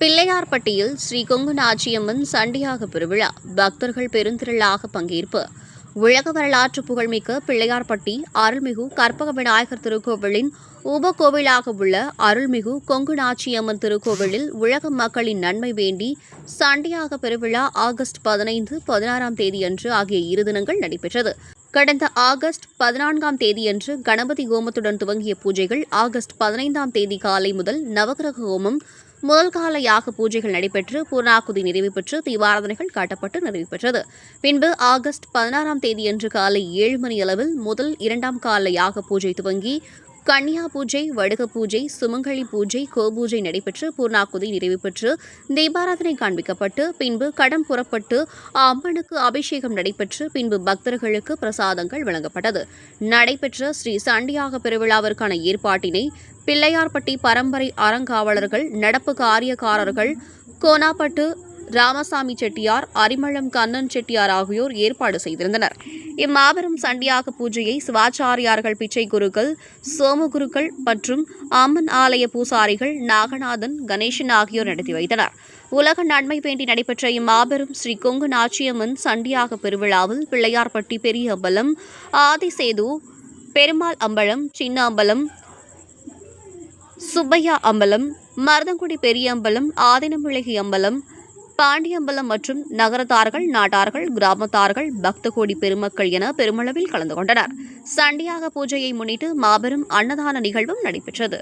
பிள்ளையார்பட்டியில் ஸ்ரீ கொங்கு நாச்சியம்மன் சண்டியாக பெருவிழா பக்தர்கள் பெருந்திரளாக பங்கேற்பு. உலக வரலாற்று புகழ்மிக்க பிள்ளையார்பட்டி அருள்மிகு கற்பக விநாயகர் திருக்கோவிலின் உபகோவிலாக உள்ள அருள்மிகு கொங்கு நாச்சியம்மன் திருக்கோவிலில் உலக மக்களின் நன்மை வேண்டி சண்டியாக பெருவிழா ஆகஸ்ட் 15, 16 தேதியன்று ஆகிய 2 தினங்கள் நடைபெற்றது. கடந்த ஆகஸ்ட் 14 தேதியன்று கணபதி ஹோமத்துடன் துவங்கிய பூஜைகள் ஆகஸ்ட் 15 தேதி காலை முதல் நவகிரக ஹோமம் முதல் கால யாக பூஜைகள் நடைபெற்று பூர்ணாகுதி நிறைவு பெற்று தீபாராதனைகள் காட்டப்பட்டு நிறைவு பெற்றது. பின்பு ஆகஸ்ட் 16 தேதியன்று காலை 7 மணி அளவில் முதல் 2ஆம் கால யாக பூஜை துவங்கி கன்னியா பூஜை, வடுக பூஜை, சுமங்கலி பூஜை, கோபூஜை நடைபெற்று பூர்ணாகுதி நிறைவு பெற்று தீபாராதனை காண்பிக்கப்பட்டு பின்பு கடம் புறப்பட்டு அம்மனுக்கு அபிஷேகம் நடைபெற்று பின்பு பக்தர்களுக்கு பிரசாதங்கள் வழங்கப்பட்டது. நடைபெற்ற ஸ்ரீ சண்டியாக பெருவிழாவிற்கான ஏற்பாட்டினை பிள்ளையார்பட்டி பரம்பரை அறங்காவலர்கள், நடப்பு காரியக்காரர்கள் கோனாப்பட்டு ராமசாமி செட்டியார், அரிமளம் கண்ணன் செட்டியார் ஆகியோர் ஏற்பாடு செய்திருந்தனர். இம்மாபெரும் சண்டியாக பூஜையை சிவாச்சாரியார்கள், பிச்சை குருக்கள், சோமகுருக்கள் மற்றும் அம்மன் ஆலய பூசாரிகள் நாகநாதன், கணேசன் ஆகியோர் நடத்தி வைத்தனர். உலக நன்மை வேண்டி நடைபெற்ற இம்மாபெரும் ஸ்ரீ கொங்கு நாச்சியம்மன் சண்டியாக பெருவிழாவில் பிள்ளையார்பட்டி பெரிய அம்பலம், ஆதிசேது, பெருமாள் அம்பலம், சின்ன அம்பலம், சுப்பையா அம்பலம், மருதங்குடி பெரிய அம்பலம், ஆதினமிளகி அம்பலம், பாண்டியம்பலம் மற்றும் நகரத்தார்கள், நாட்டார்கள், கிராமத்தார்கள், பக்த கோடி பெருமக்கள் என பெருமளவில் கலந்து கொண்டனர். சண்டியாக பூஜையை முன்னிட்டு மாபெரும் அன்னதான நிகழ்வும் நடைபெற்றது.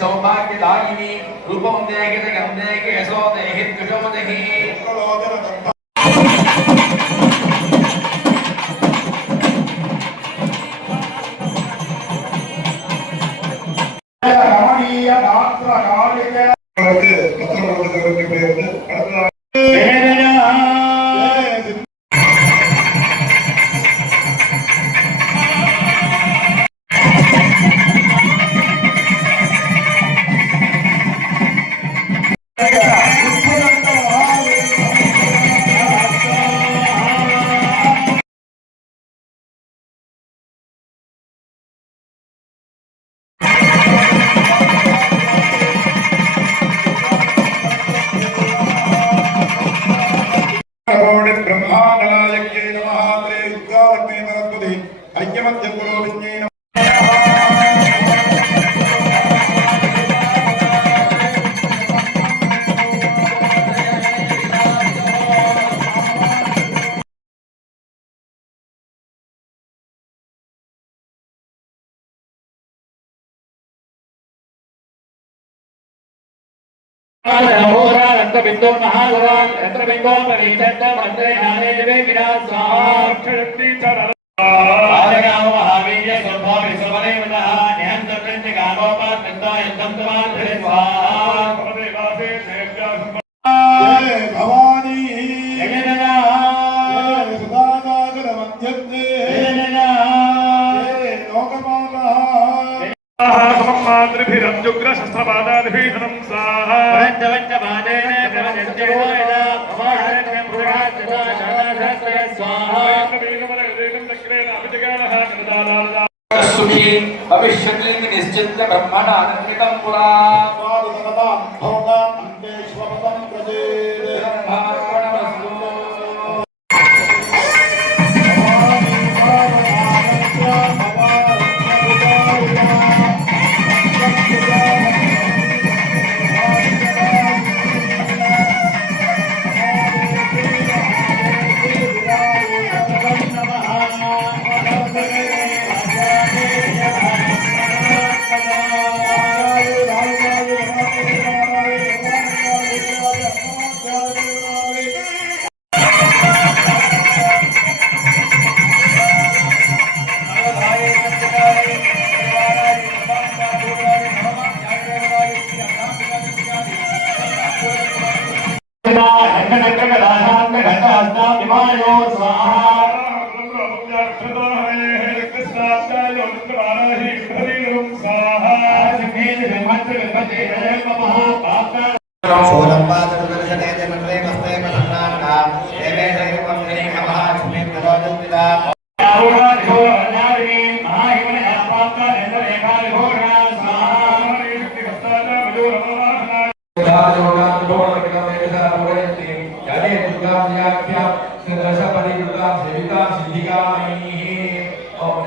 सौभाग्यदायिनी रूपम देहि गंधेहि यशो देहि तुषो देहि रमणीय गात्र कालिके ब्रह्मांडनायक्ये नमः त्रे दुर्गालक्ष्मी सरस्वती ऐक्यमत्य पुरोहित्यै नमः बिंदु महागुरान यत्र बिंदु परिचत्त मंत्रे नाने देवे विराज स्वाहाक्षरति चरण आदगाव महावीर्य स्वभाव विश्ववने वदः न्यान चक्रंच गानोपा तत्ता यद्धं तवान धरे स्वाहा परदेवासे देव्या जय भवानी जय नना सुदागर मध्यते जय नना जय लोकपाला सममाद्रिभिरज्जुग्र शस्त्रपादादिभिषणं स्वाहा पंचपंचपादेन प्रवजन्त्योयदा भवारण्यं पुराजता शरणाधस्य स्वाहा वेगमरगदेकं दक्षिणेन अभिजगानः कृतादानदा सुखी भविष्यति निश्चित्य ब्रह्मणानन्वितं पुरा स्वादसदा भवतां अन्तेश्वरतं प्रजेद ब्रह्मार्पणमस्तु स्वाहा गोलम्बादुर्दर्शने जनरे मस्ते मनन्नाका देवे दैववन्दे महालक्ष्मी प्रचोदन्तिता Om